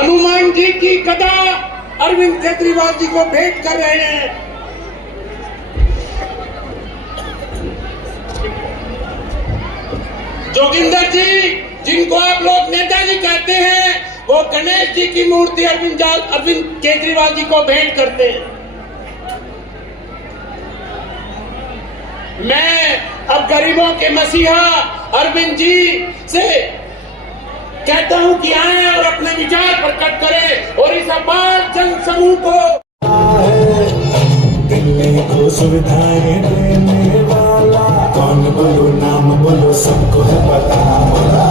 हनुमान जी की गदा अरविंद केजरीवाल जी को भेंट कर रहे हैं। जोगिंदर जी, जिनको आप लोग नेताजी कहते हैं, वो गणेश जी की मूर्ति अरविंद केजरीवाल जी को भेंट करते हैं। मैं अब गरीबों के मसीहा अरविंद जी से कहता हूं कि आए और अपने विचार प्रकट करें और इस अपार जन समूह को सुविधाएं देने वाला कौन, बोलो नाम बोलो, सबको है पता।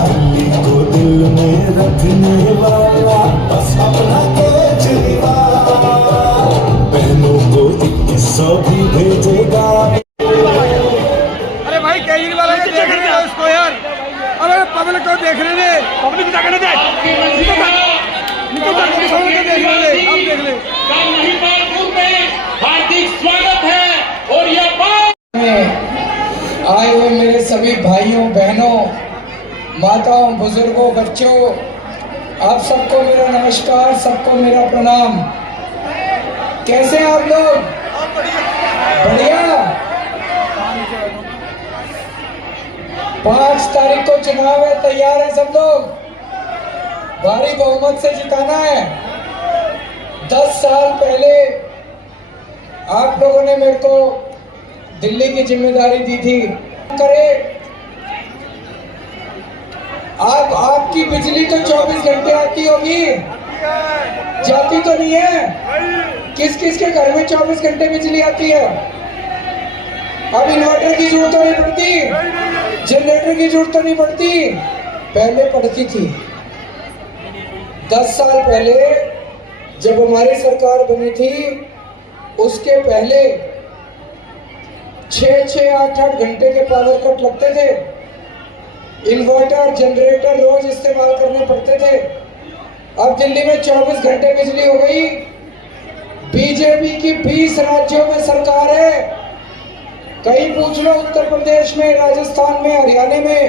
दिल्ली को दिल में रखने वाला बस अपना केजरीवाल, बहनों को 2100 भी भेजेगा। अरे भाई केजरीवाल देख रहे हैं उसको यार, अरे पब्लिक को देख रहे हैं, पब्लिक क्या कहने दे, हार्दिक स्वागत है। और यह आए हुए मेरे सभी भाइयों बहनों, माताओं, बुजुर्गों, बच्चों, आप सबको मेरा नमस्कार, सबको मेरा प्रणाम। कैसे हैं आप लोग? बढ़िया। 5 तारीख को चुनाव है, तैयार है सब लोग? भारी बहुमत से जिताना है। 10 साल पहले आप लोगों ने मेरे को दिल्ली की जिम्मेदारी दी थी। करे आपकी बिजली तो 24 घंटे आती होगी, जाती तो नहीं है? किस किस के घर में 24 घंटे बिजली आती है? अब इन्वर्टर की जरूरत तो नहीं पड़ती, जनरेटर की जरूरत तो नहीं पड़ती, पहले पड़ती थी। 10 साल पहले जब हमारी सरकार बनी थी, उसके पहले 6-6, 8-8 घंटे के पावर कट लगते थे। इन्वर्टर, जनरेटर रोज इस्तेमाल करने पड़ते थे। अब दिल्ली में 24 घंटे बिजली हो गई। बीजेपी की 20 राज्यों में सरकार है। कहीं पूछ लो, उत्तर प्रदेश में, राजस्थान में, हरियाणा में,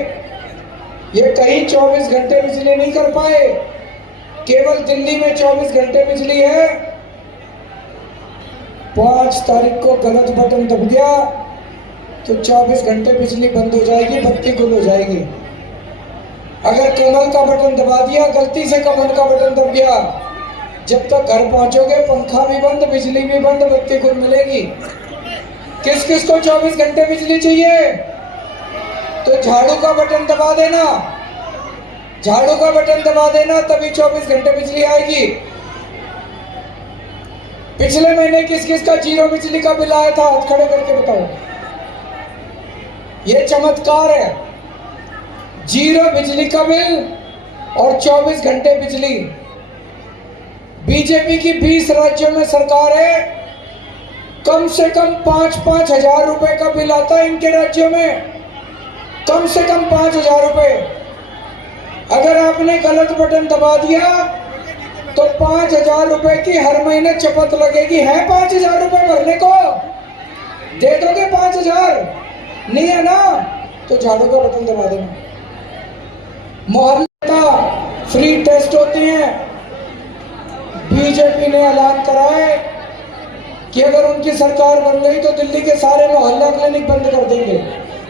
ये कहीं 24 घंटे बिजली नहीं कर पाए। केवल दिल्ली में 24 घंटे बिजली है। 5 तारीख को गलत बटन दब गया तो 24 घंटे बिजली बंद हो जाएगी, बत्ती गुल हो जाएगी। अगर कमल का बटन दबा दिया, गलती से कमल का बटन दब गया, जब तक घर पहुंचोगे पंखा भी बंद, बिजली भी बंद, बत्ती गुल मिलेगी। किस किस को 24 घंटे बिजली चाहिए? तो झाड़ू का बटन दबा देना, झाड़ू का बटन दबा देना, तभी 24 घंटे बिजली आएगी। पिछले महीने किस किस का 0 बिजली का बिल आया था? हाथ खड़े करके बताओ। ये चमत्कार है, 0 बिजली का बिल और 24 घंटे बिजली। बीजेपी की 20 राज्यों में सरकार है, कम से कम 5-5 हजार रुपए का बिल आता है इनके राज्यों में, कम से कम 5,000 रुपए। अगर आपने गलत बटन दबा दिया तो 5,000 रुपए की हर महीने चपत लगेगी। है 5,000 रुपए भरने को? दे दोगे 5,000? नहीं है ना? तो झाड़ू का बटन दबा देना। मोहल्ला फ्री टेस्ट होती हैं। बीजेपी ने ऐलान करा है कि अगर उनकी सरकार बन गई तो दिल्ली के सारे मोहल्ला क्लिनिक बंद कर देंगे।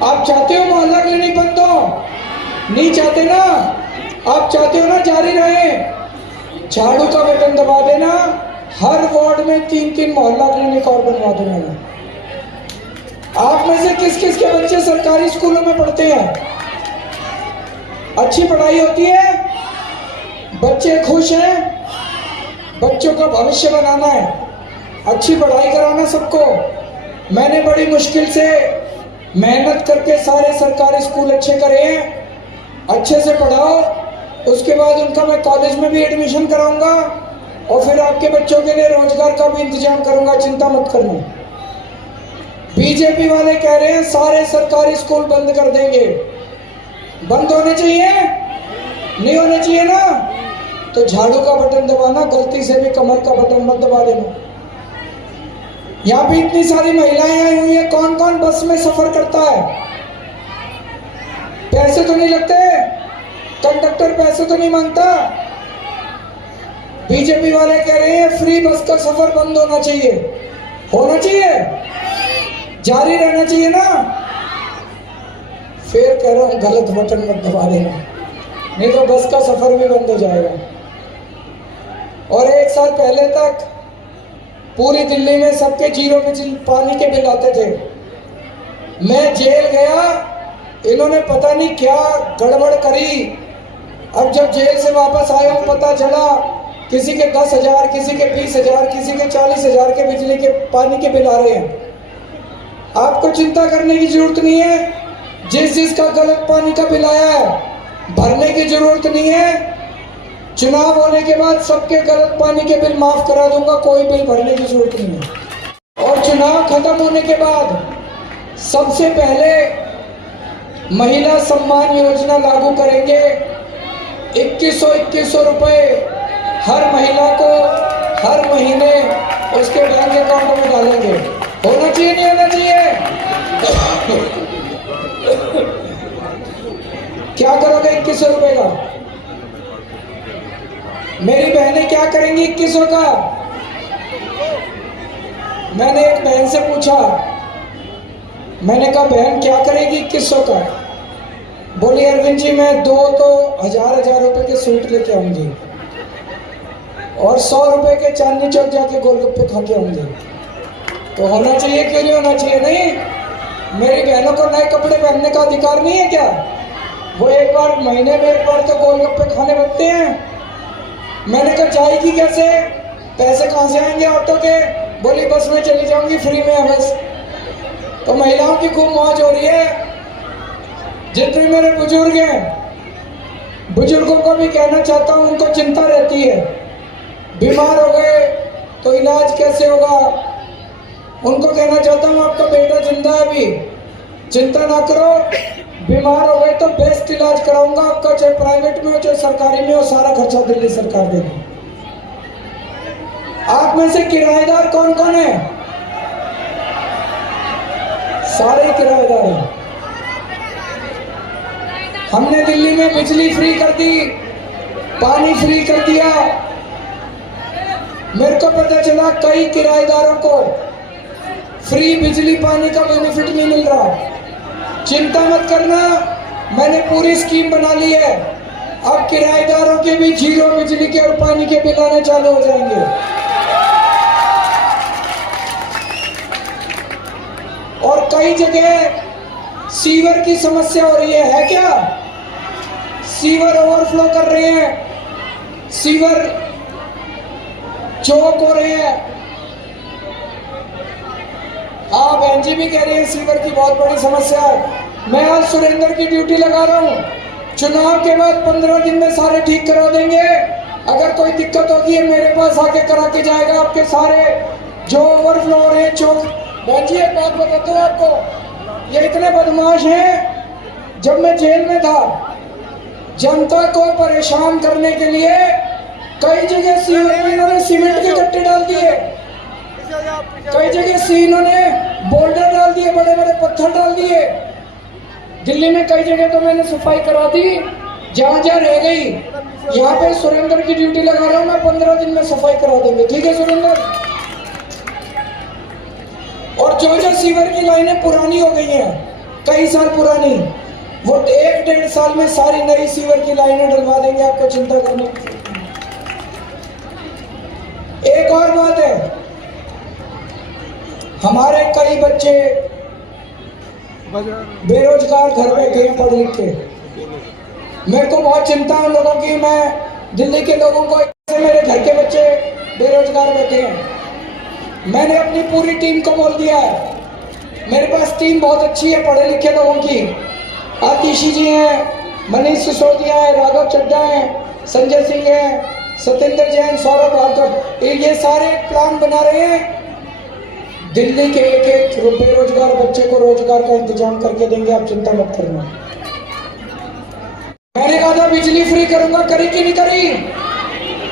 आप चाहते हो मोहल्ला क्लिनिक बंद हो? नहीं चाहते ना? आप चाहते हो ना जारी रहे? झाड़ू का बटन दबा देना, हर वार्ड में 3-3 मोहल्ला क्लिनिक और बनवा देना। आप में से किस किस के बच्चे सरकारी स्कूलों में पढ़ते हैं? अच्छी पढ़ाई होती है, बच्चे खुश हैं, बच्चों का भविष्य बनाना है, अच्छी पढ़ाई कराना सबको। मैंने बड़ी मुश्किल से मेहनत करके सारे सरकारी स्कूल अच्छे करे हैं। अच्छे से पढ़ाओ, उसके बाद उनका मैं कॉलेज में भी एडमिशन कराऊंगा और फिर आपके बच्चों के लिए रोजगार का भी इंतजाम करूंगा, चिंता मत करना। बीजेपी वाले कह रहे हैं सारे सरकारी स्कूल बंद कर देंगे। बंद होने चाहिए? नहीं होने चाहिए ना? तो झाड़ू का बटन दबाना, गलती से भी कमल का बटन मत दबा देना। यहाँ पे इतनी सारी महिलाएं आई हुई है, कौन कौन बस में सफर करता है? पैसे तो नहीं लगते? कंडक्टर पैसे तो नहीं मांगता? बीजेपी वाले कह रहे हैं फ्री बस का सफर बंद होना चाहिए, जारी रहना चाहिए ना। फिर कह रहा हूं गलत बटन मत दबा देना, नहीं तो बस का सफर भी बंद हो जाएगा। और 1 साल पहले तक पूरी दिल्ली में सबके जीरो बिजली पानी के बिल आते थे। मैं जेल गया, इन्होंने पता नहीं क्या गड़बड़ करी। अब जब जेल से वापस आया हूं पता चला किसी के 10,000, किसी के 20,000, किसी के 40,000 के बिजली के पानी के बिल आ रहे हैं। आपको चिंता करने की जरूरत नहीं है। जिसका गलत पानी का बिल आया है भरने की जरूरत नहीं है। चुनाव होने के बाद सबके गलत पानी के बिल माफ करा दूंगा, कोई बिल भरने की जरूरत नहीं है। और चुनाव खत्म होने के बाद सबसे पहले महिला सम्मान योजना लागू करेंगे। 2100 रुपए हर महिला को हर महीने उसके बैंक अकाउंट में डालेंगे। होना चाहिए नहीं होना चाहिए? क्या करोगे 2100 रुपए का? मेरी बहनें क्या करेंगी 2100 का? मैंने एक बहन से पूछा, मैंने कहा बहन क्या करेगी 2100 का? बोली अरविंद जी मैं 2 तो हजार रुपए के सूट लेके आऊंगी और 100 रुपए के चांदनी चौक जाके गोलगप्पे खा के आऊंगी। तो होना चाहिए क्यों नहीं होना चाहिए? नहीं, मेरी बहनों को नए कपड़े पहनने का अधिकार नहीं है क्या? वो एक बार महीने में एक बार तो गोलगप्पे खाने बनते हैं। मैंने कहा जाएगी कैसे, पैसे कहाँ से आएंगे ऑटो के? बोली बस में चली जाऊंगी, फ्री में है बस। तो महिलाओं की खूब मौज हो रही है। जितने मेरे बुजुर्ग हैं, बुजुर्गों को भी कहना चाहता हूँ, उनको चिंता रहती है बीमार हो गए तो इलाज कैसे होगा। उनको कहना चाहता हूँ आपका बेटा जिंदा है अभी, चिंता ना करो, बीमार हो गए तो बेस्ट इलाज कराऊंगा आपका, चाहे प्राइवेट में हो चाहे सरकारी में हो, सारा खर्चा दिल्ली सरकार देगी। आप में से किराएदार कौन कौन है? सारे किराएदार हैं। हमने दिल्ली में बिजली फ्री कर दी, पानी फ्री कर दिया। मेरे को पता चला कई किराएदारों को फ्री बिजली पानी का बेनिफिट नहीं मिल रहा। चिंता मत करना, मैंने पूरी स्कीम बना ली है। अब किराएदारों के भी जीरो बिजली के और पानी के बिल आने चालू हो जाएंगे। और कई जगह सीवर की समस्या हो रही है क्या? सीवर ओवरफ्लो कर रहे हैं, सीवर चौक हो रहे हैं। हाँ, बहन जी भी कह रहे हैं सीवर की बहुत बड़ी समस्या है। मैं आज सुरेंद्र की ड्यूटी लगा रहा हूँ, चुनाव के बाद 15 दिन में सारे ठीक करा देंगे। अगर कोई दिक्कत होगी है मेरे पास आके करा के जाएगा आपके सारे जो ओवरफ्लो हो रहे हैं चौक। बहन जी एक बात बताता हूँ आपको, ये इतने बदमाश हैं। जब मैं जेल में था, जनता को परेशान करने के लिए कई जगह सीवर में इन्होंने सीमेंट के गट्टे डाल दिए, कई जगह इन्होंने बोल्डर डाल दिए, बड़े बड़े पत्थर डाल दिए। दिल्ली में कई जगह तो मैंने सफाई करा दी, जहां जहां रह गई। यहाँ पे सुरेंद्र की ड्यूटी लगा रहा हूं मैं, 15 दिन में सफाई करा देंगे। ठीक है सुरेंद्र? और जो सीवर की लाइनें पुरानी हो गई हैं, कई साल पुरानी, वो 1-1.5 साल में सारी नई सीवर की लाइनें डलवा देंगे। आपको चिंता करने की। एक और बात है, हमारे कई बच्चे बेरोजगार घर बैठे हैं पढ़ लिख के। मेरे को बहुत चिंता है लोगों की। मैं दिल्ली के लोगों को, मेरे घर के बच्चे बेरोजगार बैठे हैं। मैंने अपनी पूरी टीम को बोल दिया है, मेरे पास टीम बहुत अच्छी है पढ़े लिखे लोगों की। आतिशी जी हैं, मनीष सिसोदिया है, राघव चड्ढा है, संजय सिंह है, सत्येंद्र जैन, सौरभ भार्गव, ये सारे प्लान बना रहे हैं। दिल्ली के एक बेरोजगार बच्चे को रोजगार का इंतजाम करके देंगे, आप चिंता मत करना। मैंने कहा था बिजली फ्री करूंगा, करी कि नहीं करी?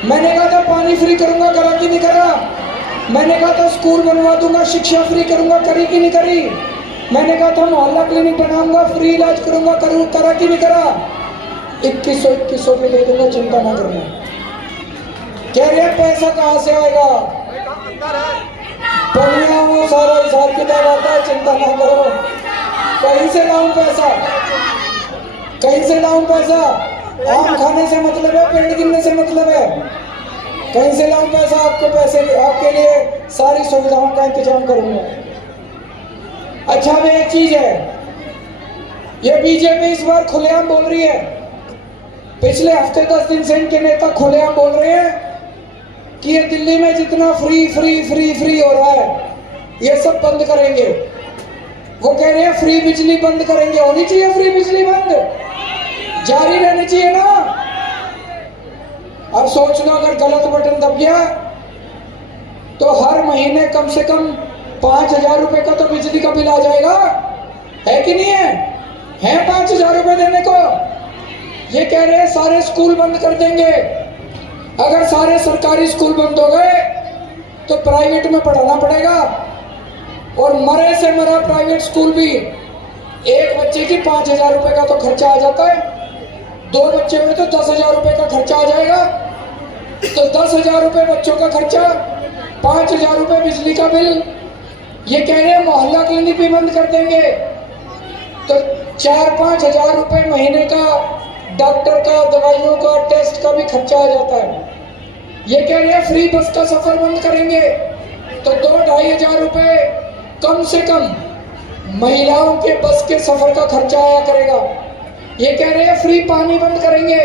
मैंने कहा था पानी फ्री करूंगा, करा कि नहीं करा? मैंने कहा था स्कूल बनवा दूंगा, शिक्षा फ्री करूंगा, करी कि नहीं करी? मैंने कहा था मोहल्ला क्लिनिक बनाऊंगा, फ्री इलाज करूंगा, करा कि नहीं करा? 2100 में दे दूंगा, चिंता ना करना। कह रहे पैसा कहां से आएगा? बढ़िया वो सारा हिसाब किताब आता है, चिंता ना करो। कहीं से लाऊं पैसा? कहीं से लाऊं पैसा? आम खाने से मतलब है, पेड़ गिनने से मतलब है? कहीं से लाऊं पैसा? आपको पैसे, आपके लिए सारी सुविधाओं का इंतजाम करूंगा। अच्छा, अब एक चीज है, ये बीजेपी इस बार खुलेआम बोल रही है, पिछले हफ्ते 10 दिन से इनके नेता खुलेआम बोल रहे हैं कि ये दिल्ली में जितना फ्री फ्री फ्री फ्री हो रहा है ये सब बंद करेंगे। वो कह रहे हैं फ्री बिजली बंद करेंगे। होनी चाहिए फ्री बिजली बंद, जारी रहनी चाहिए ना। अब सोच लो, अगर गलत बटन दब गया तो हर महीने कम से कम 5,000 रुपए का तो बिजली का बिल आ जाएगा, है कि नहीं है? 5,000 रुपए देने को। ये कह रहे हैं सारे स्कूल बंद कर देंगे। अगर सारे सरकारी स्कूल बंद हो गए तो प्राइवेट में पढ़ाना पड़ेगा, और मरे से मरा प्राइवेट स्कूल भी एक बच्चे की 5,000 रुपए का तो खर्चा आ जाता है, 2 बच्चे में तो 10,000 रुपए का खर्चा आ जाएगा। तो 10,000 रुपए बच्चों का खर्चा, 5,000 रुपए बिजली का बिल। ये कह रहे हैं मोहल्ला क्लिनिक भी बंद कर देंगे, तो 4-5 हजार रुपए महीने का डॉक्टर का, दवाइयों का, टेस्ट का भी खर्चा आ जाता है। ये कह रहे हैं फ्री बस का सफर बंद करेंगे, तो 2-2.5 हजार रुपए कम से कम महिलाओं के बस के सफर का खर्चा आया करेगा। ये कह रहे हैं फ्री पानी बंद करेंगे,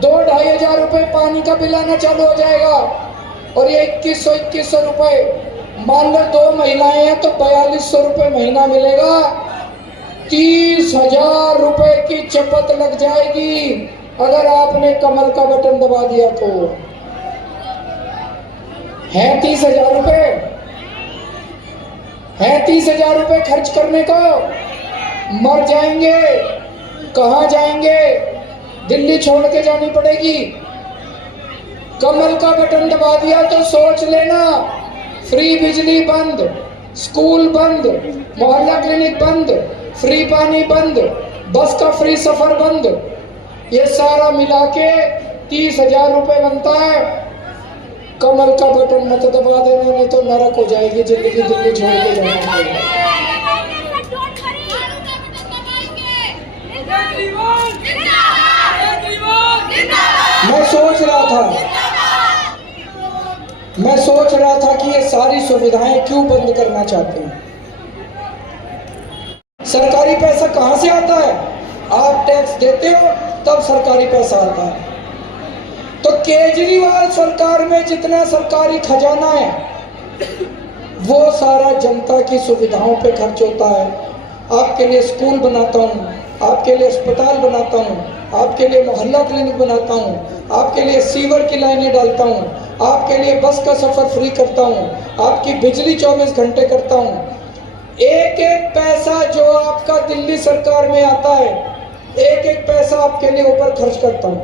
2-2.5 हजार रुपए पानी का बिल आना चालू हो जाएगा। और ये 2100 रुपए, मान लो 2 महिलाएं हैं तो 4200 रुपए महीना मिलेगा। 30,000 रुपए की चपत लग जाएगी अगर आपने कमल का बटन दबा दिया तो। है 30,000 रुपए, है 30,000 रुपए खर्च करने को। मर जाएंगे, कहां जाएंगे? दिल्ली छोड़ के जानी पड़ेगी। कमल का बटन दबा दिया तो सोच लेना, फ्री बिजली बंद, स्कूल बंद, मोहल्ला क्लिनिक बंद, फ्री पानी बंद, बस का फ्री सफर बंद। ये सारा मिला के 30,000 रुपए बनता है। कमल का बटन मत दबा देना, नहीं तो नरक हो जाएगी जिंदगी, दिल्ली छोड़ के जाना पड़ेगा। मैं सोच रहा था कि ये सारी सुविधाएं क्यों बंद करना चाहते हैं। सरकारी पैसा कहां से आता है? आप टैक्स देते हो तब सरकारी पैसा आता है। तो केजरीवाल सरकार में जितना सरकारी खजाना है वो सारा जनता की सुविधाओं पे खर्च होता है। आपके लिए स्कूल बनाता हूँ, आपके लिए अस्पताल बनाता हूँ, आपके लिए मोहल्ला क्लिनिक बनाता हूँ, आपके लिए सीवर की लाइनें डालता हूँ, आपके लिए बस का सफर फ्री करता हूँ, आपकी बिजली 24 घंटे करता हूँ। एक एक पैसा जो आपका दिल्ली सरकार में आता है, एक एक पैसा आपके लिए ऊपर खर्च करता हूँ।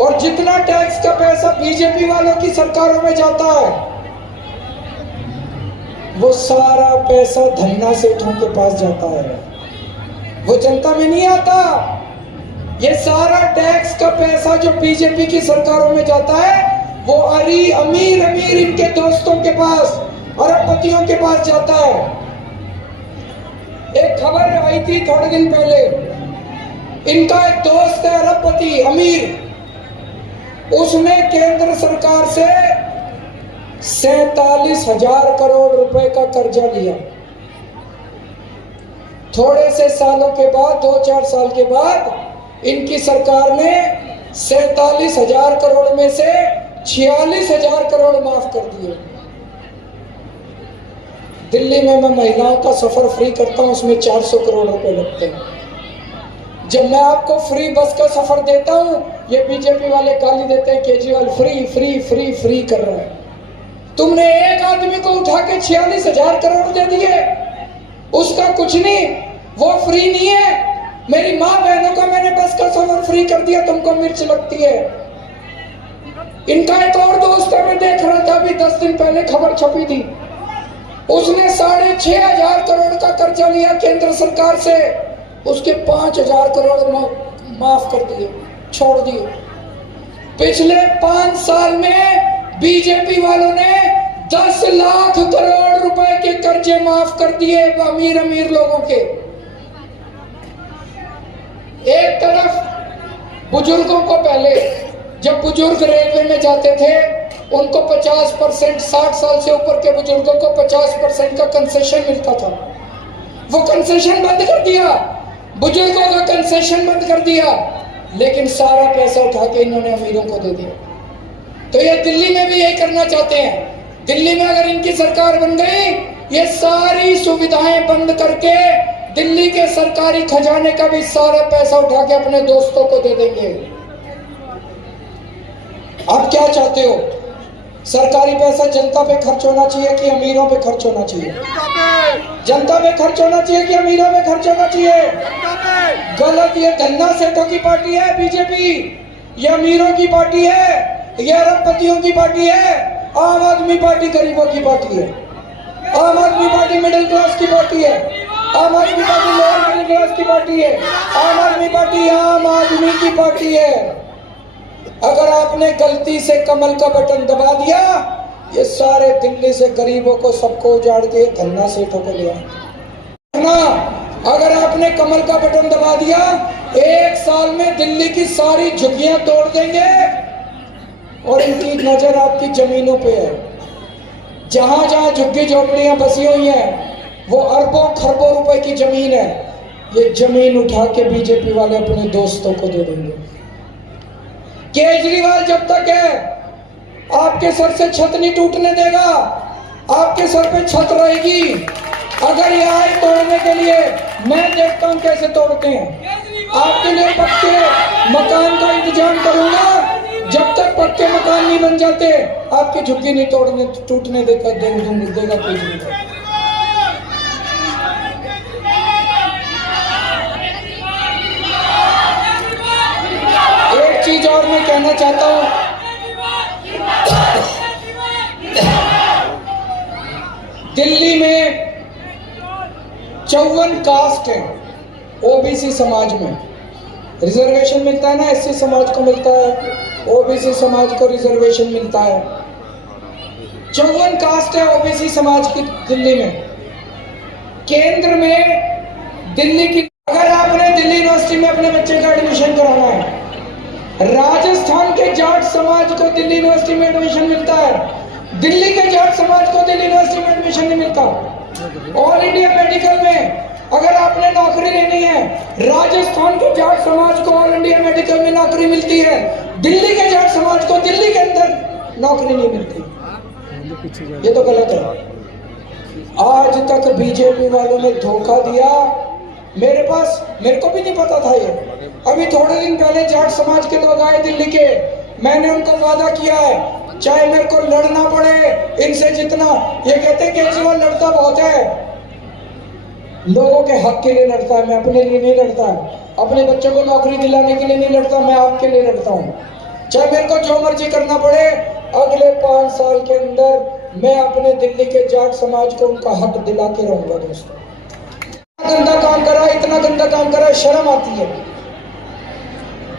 और जितना टैक्स का पैसा बीजेपी वालों की सरकारों में जाता है वो सारा पैसा धन्ना सेठों के पास जाता है, वो जनता में नहीं आता। ये सारा टैक्स का पैसा जो बीजेपी की सरकारों में जाता है वो अमीर इनके दोस्तों के पास, अरबपतियों के पास जाता है। एक खबर आई थी थोड़े दिन पहले, इनका एक दोस्त है अरबपति अमीर, उसने केंद्र सरकार से 47,000 करोड़ रुपए का कर्जा लिया। थोड़े से सालों के बाद, 2-4 साल के बाद इनकी सरकार ने 47,000 करोड़ में से 46,000 करोड़ माफ कर दिए। दिल्ली में मैं महिलाओं का सफर फ्री करता हूं, उसमें 400 करोड़ रुपए लगते हैं। जब मैं आपको फ्री बस का सफर देता हूं, ये बीजेपी वाले गाली देते हैं Kejriwal free free free free कर रहा है। तुमने एक आदमी को उठा के 46,000 करोड़ दे दिए, उसका कुछ नहीं, वो फ्री नहीं है। मेरी माँ बहनों का मैंने बस का सफर फ्री कर दिया, तुमको मिर्च लगती है। इनका एक और दोस्त है, मैं देख रहा था अभी 10 दिन पहले खबर छपी थी, उसने 6,500 करोड़ का कर्जा लिया केंद्र सरकार से, उसके 5,000 करोड़ माफ कर दिए, छोड़ दिए। पिछले 5 साल में बीजेपी वालों ने 10 लाख करोड़ रुपए के कर्जे माफ कर दिए अमीर अमीर लोगों के। एक तरफ बुजुर्गों को पहले जब बुजुर्ग रेलवे में जाते थे उनको 50%, 60 साल से ऊपर के बुजुर्गों को 50% का कंसेशन मिलता था, वो कंसेशन बंद कर दिया, बुजुर्गों का कंसेशन बंद कर दिया, लेकिन सारा पैसा उठा के इन्होंने अमीरों को दे दिया। तो ये दिल्ली में भी यही करना चाहते हैं। दिल्ली में अगर इनकी सरकार बन गई, ये सारी सुविधाएं बंद करके दिल्ली के सरकारी खजाने का भी सारा पैसा उठा के अपने दोस्तों को दे देंगे। आप क्या चाहते हो? सरकारी पैसा जनता पे खर्च होना चाहिए कि अमीरों पे खर्च होना चाहिए? जनता पे खर्च होना चाहिए कि अमीरों पे खर्च होना चाहिए? गलत। ये धन्ना सेठों की पार्टी है बीजेपी, ये अमीरों की पार्टी है, ये अरबपतियों की पार्टी है। आम आदमी पार्टी गरीबों की पार्टी है, आम आदमी पार्टी मिडिल क्लास की पार्टी है, आम आदमी पार्टी लोअर मिडिल क्लास की पार्टी है, आम आदमी पार्टी आम आदमी की पार्टी है। अगर आपने गलती से कमल का बटन दबा दिया, ये सारे दिल्ली से गरीबों को सबको उजाड़ के धन्ना सेठों को लिया ना। अगर आपने कमल का बटन दबा दिया, 1 साल में दिल्ली की सारी झुग्गियां तोड़ देंगे और इनकी नजर आपकी जमीनों पे है। जहां जहां झुग्गी झोपड़ियां बसी हुई हैं, वो अरबों खरबों रुपए की जमीन है। ये जमीन उठा के बीजेपी वाले अपने दोस्तों को दे देंगे। केजरीवाल जब तक है, आपके सर से छत नहीं टूटने देगा, आपके सर पे छत रहेगी। अगर ये आए तोड़ने के लिए, मैं देखता हूं कैसे तोड़ते हैं। आपके लिए पक्के मकान का इंतजाम करूंगा। जब तक पक्के मकान नहीं बन जाते, आपकी झुग्गी नहीं तोड़ने टूटने देगा केजरीवाल। एक चीज और मैं कहना चाहता हूं, दिल्ली में 54 कास्ट है। ओबीसी समाज में रिजर्वेशन मिलता है ना, एससी समाज को मिलता है, ओबीसी समाज को रिजर्वेशन मिलता है। 54 कास्ट है ओबीसी समाज की दिल्ली में। केंद्र में दिल्ली की, अगर आपने दिल्ली यूनिवर्सिटी में अपने बच्चे का एडमिशन कराना है, राजस्थान के जाट समाज को दिल्ली यूनिवर्सिटी में एडमिशन मिलता है, दिल्ली के जाट समाज को दिल्ली यूनिवर्सिटी में एडमिशन नहीं मिलता। ऑल इंडिया मेडिकल में अगर आपने नौकरी लेनी है, राजस्थान के जाट समाज को ऑल इंडिया मेडिकल में नौकरी मिलती है, दिल्ली के जाट समाज को दिल्ली के अंदर नौकरी नहीं मिलती। ये तो गलत है। आज तक बीजेपी वालों ने धोखा दिया। मेरे को भी नहीं पता था ये। अभी थोड़े दिन पहले जाट समाज के लोग आए दिल्ली के, मैंने उनको वादा किया है, चाहे मेरे को लड़ना पड़े इनसे जितना। ये कहते हैं केजरीवाल लड़ता बहुत है, लोगों के हक के लिए लड़ता है, मैं अपने लिए नहीं लड़ता। अपने बच्चों को नौकरी दिलाने के लिए नहीं लड़ता, मैं आपके लिए लड़ता हूँ। चाहे मेरे को जो मर्जी करना पड़े, अगले 5 साल के अंदर मैं अपने दिल्ली के जाट समाज को उनका हक दिला के रहूंगा। दोस्तों, गंदा काम करा, इतना गंदा काम करा, शर्म आती है।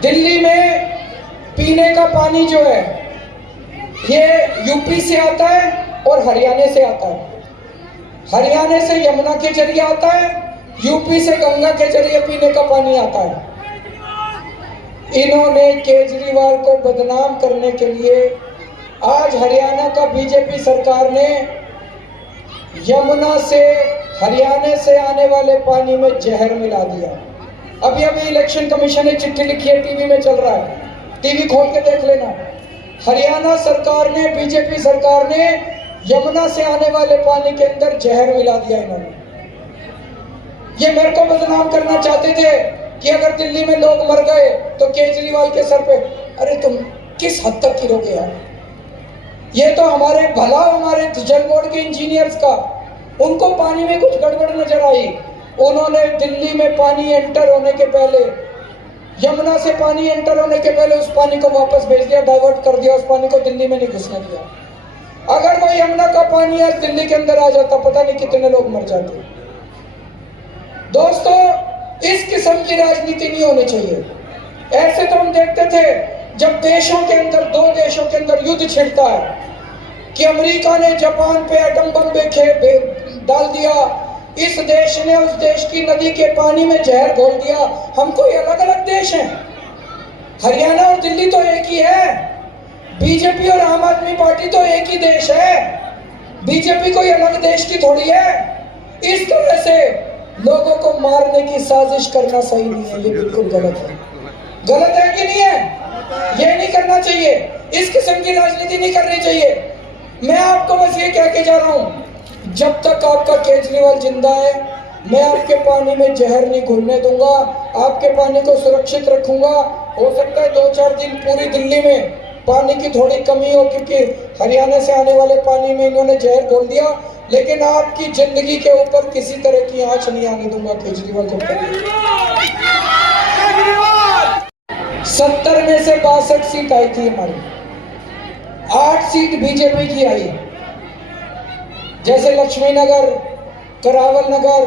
दिल्ली में पीने का पानी जो है, ये यूपी से आता है और हरियाणा से आता है। हरियाणा से यमुना के जरिए आता है, यूपी से गंगा के जरिए पीने का पानी आता है। इन्होंने केजरीवाल को बदनाम करने के लिए आज हरियाणा का बीजेपी सरकार ने यमुना से, हरियाणा से आने वाले पानी में जहर मिला दिया। अभी इलेक्शन कमीशन ने चिट्ठी लिखी है, टीवी में चल रहा है, टीवी खोल के देख लेना। हरियाणा सरकार ने, बीजेपी सरकार ने यमुना से आने वाले पानी के अंदर जहर मिला दिया इन्होंने। ये मेरे को बदनाम करना चाहते थे कि अगर दिल्ली में लोग मर गए तो केजरीवाल के सर पे। अरे तुम किस हद तक गिरोगे यार? ये तो हमारे भला, हमारे जल बोर्ड के इंजीनियर्स का, उनको पानी में कुछ गड़बड़ नजर आई। उन्होंने दिल्ली में पानी एंटर होने के पहले, यमुना से पानी एंटर होने के पहले उस पानी को वापस भेज दिया, डाइवर्ट कर दिया, उस पानी को दिल्ली में नहीं घुसने दिया। अगर वो यमुना का पानी आज दिल्ली के अंदर आ जाता, पता नहीं कितने लोग मर जाते। दोस्तों, इस किस्म की राजनीति नहीं होनी चाहिए। ऐसे तो हम देखते थे जब देशों के अंदर, दो देशों के अंदर युद्ध छिड़ता है कि अमेरिका ने जापान पे एटम बम डाल दिया, इस देश ने उस देश की नदी के पानी में जहर घोल दिया। हम कोई अलग अलग देश हैं? हरियाणा और दिल्ली तो एक ही है। बीजेपी और आम आदमी पार्टी तो एक ही देश है। बीजेपी कोई अलग देश की थोड़ी है। इस तरह से लोगों को मारने की साजिश करना सही नहीं है, ये बिल्कुल गलत है। गलत है कि नहीं है? ये नहीं करना चाहिए, इस किस्म की राजनीति नहीं करनी चाहिए। मैं आपको बस ये कह के जा रहा हूं, जब तक आपका केजरीवाल जिंदा है, मैं आपके पानी में जहर नहीं घुलने दूंगा, आपके पानी को सुरक्षित रखूंगा। हो सकता है 2-4 दिन पूरी दिल्ली में पानी की थोड़ी कमी हो, क्योंकि हरियाणा से आने वाले पानी में इन्होंने जहर घोल दिया, लेकिन आपकी जिंदगी के ऊपर किसी तरह की आंच नहीं आने दूंगा केजरीवाल जब तक। 70 में से 62 सीट आई थी हमारी, 8 सीट बीजेपी की आई, जैसे लक्ष्मी नगर, करावल नगर,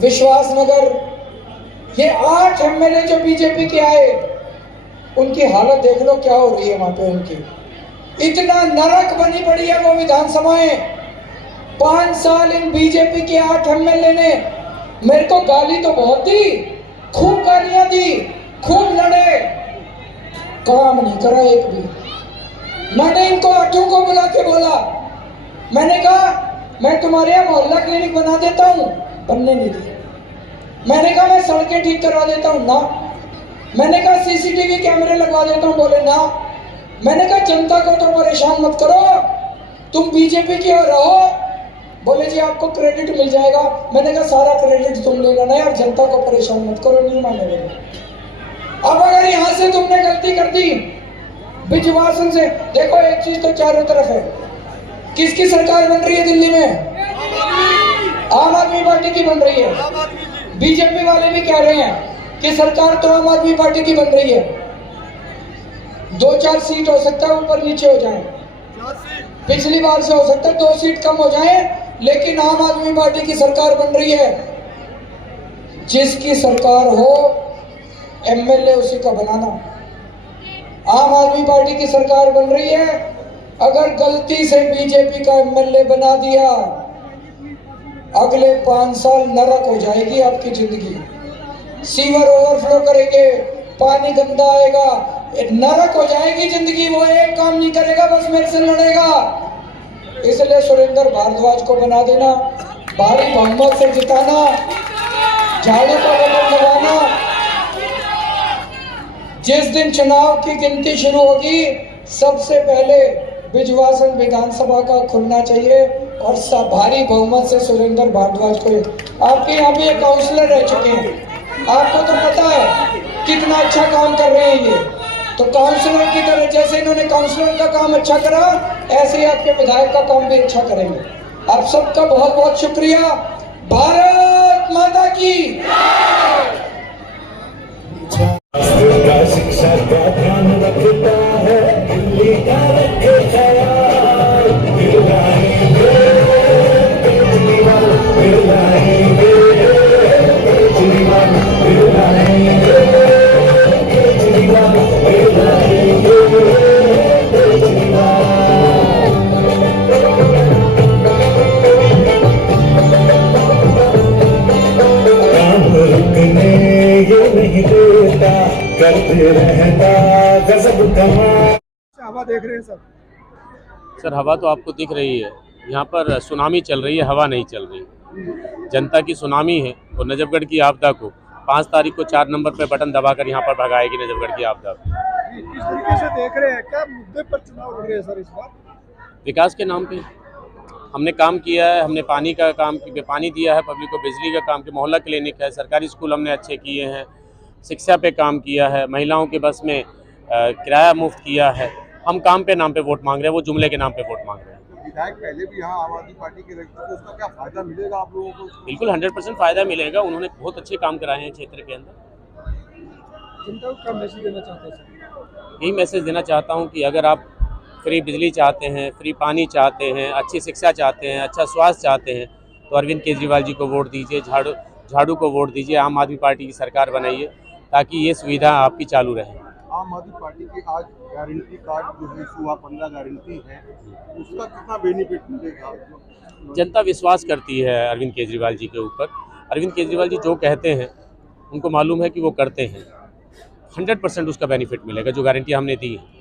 विश्वास नगर, ये 8 एमएलए जो बीजेपी के आए, उनकी हालत देख लो क्या हो रही है वहां पे। उनकी इतना नरक बनी पड़ी है वो विधानसभाएं। 5 साल इन बीजेपी के 8 एमएलए ने मेरे को गाली तो बहुत दी, खूब गालियां दी, खूब लड़े, काम नहीं करा एक भी। मैंने इनको 8 को बुला के बोला, मैंने कहा मैं तुम्हारे यहाँ मोहल्ला क्लिनिक बना देता हूँ, बनने नहीं दिया। मैंने कहा मैं सड़कें ठीक करवा देता हूँ, ना। मैंने कहा सीसीटीवी कैमरे लगवा देता हूँ, बोले ना। मैंने कहा जनता को तो परेशान मत करो, तुम बीजेपी की ओर रहो, बोले जी आपको क्रेडिट मिल जाएगा। मैंने कहा सारा क्रेडिट तुम ले लेना यार, जनता को परेशान मत करो, नहीं माने बोले। अब अगर यहाँ से तुमने गलती कर दी बिजवासन से, देखो एक चीज तो चारों तरफ है, किसकी सरकार बन रही है दिल्ली में? आम आदमी पार्टी की बन रही है। बीजेपी वाले भी कह रहे हैं कि सरकार तो आम आदमी पार्टी की बन रही है। 2-4 सीट हो सकता है ऊपर नीचे हो जाए, पिछली बार से हो सकता है 2 सीट कम हो जाए, लेकिन आम आदमी पार्टी की सरकार बन रही है। जिसकी सरकार हो एमएलए उसी का बनाना। आम आदमी पार्टी की सरकार बन रही है, अगर गलती से बीजेपी का एमएलए बना दिया, अगले 5 साल नरक हो जाएगी आपकी जिंदगी। सीवर ओवरफ्लो करेंगे, पानी गंदा आएगा, नरक हो जाएगी जिंदगी। वो एक काम नहीं करेगा, बस मेरे से लड़ेगा। इसलिए सुरेंद्र भारद्वाज को बना देना, भारी बहुमत से जिताना, झाड़ू का बटन दबाना। जिस दिन चुनाव की गिनती शुरू होगी, सबसे पहले बिजवासन विधानसभा का खुलना चाहिए और भारी बहुमत से सुरेंद्र भारद्वाज को। आपके यहाँ भी एक काउंसलर रह चुके हैं, आपको तो पता है कितना अच्छा काम कर रहे हैं ये। तो काउंसलर की तरह जैसे इन्होंने काउंसलर का काम अच्छा करा, ऐसे ही आपके विधायक का काम भी अच्छा करेंगे। आप सबका बहुत बहुत शुक्रिया। भारत माता की। शिक्षा का ध्यान रखता है, दिल्ली का रखे ख्याल, केजरीवाल, नहीं देता, करते रहता गजब कमाल। हवा देख रहे हैं सर, हवा तो आपको दिख रही है, यहाँ पर सुनामी चल रही है, हवा नहीं चल रही। जनता की सुनामी है और नजफगढ़ की आपदा को 5 तारीख को 4 नंबर पे बटन दबाकर यहाँ पर भगाएगी नजफगढ़ की आपदा को। किस तरीके से देख रहे हैं, क्या मुद्दे पर चुनाव लड़ रहे हैं सर इस बार? विकास के नाम पे हमने काम किया है, हमने पानी का काम, पानी दिया है पब्लिक को, बिजली का काम किया, मोहल्ला क्लिनिक है, सरकारी स्कूल हमने अच्छे किए हैं, शिक्षा पे काम किया है, महिलाओं के बस में किराया मुफ्त किया है। हम काम पे नाम पे वोट मांग रहे हैं, वो जुमले के नाम पे वोट मांग रहे हैं। तो विधायक पहले भी यहाँ आम आदमी पार्टी के रहते थे, उसका क्या फायदा मिलेगा आप लोगों को? बिल्कुल 100% फ़ायदा मिलेगा। उन्होंने बहुत अच्छे काम कराए हैं क्षेत्र के अंदर। जनता को क्या मैसेज देना चाहते हैं सर? यही मैसेज देना चाहता हूँ कि अगर आप फ्री बिजली चाहते हैं, फ्री पानी चाहते हैं, अच्छी शिक्षा चाहते हैं, अच्छा स्वास्थ्य चाहते हैं, तो अरविंद केजरीवाल जी को वोट दीजिए, झाड़ू को वोट दीजिए, आम आदमी पार्टी की सरकार बनाइए, ताकि ये सुविधा आपकी चालू रहे। आम आदमी पार्टी की आज गारंटी कार्ड जो है इशू हुआ 15 गारंटी है, उसका कितना बेनिफिट मिलेगा? जनता विश्वास करती है अरविंद केजरीवाल जी के ऊपर। अरविंद केजरीवाल जी जो कहते हैं उनको मालूम है कि वो करते हैं। 100% उसका बेनिफिट मिलेगा जो गारंटी हमने दी है।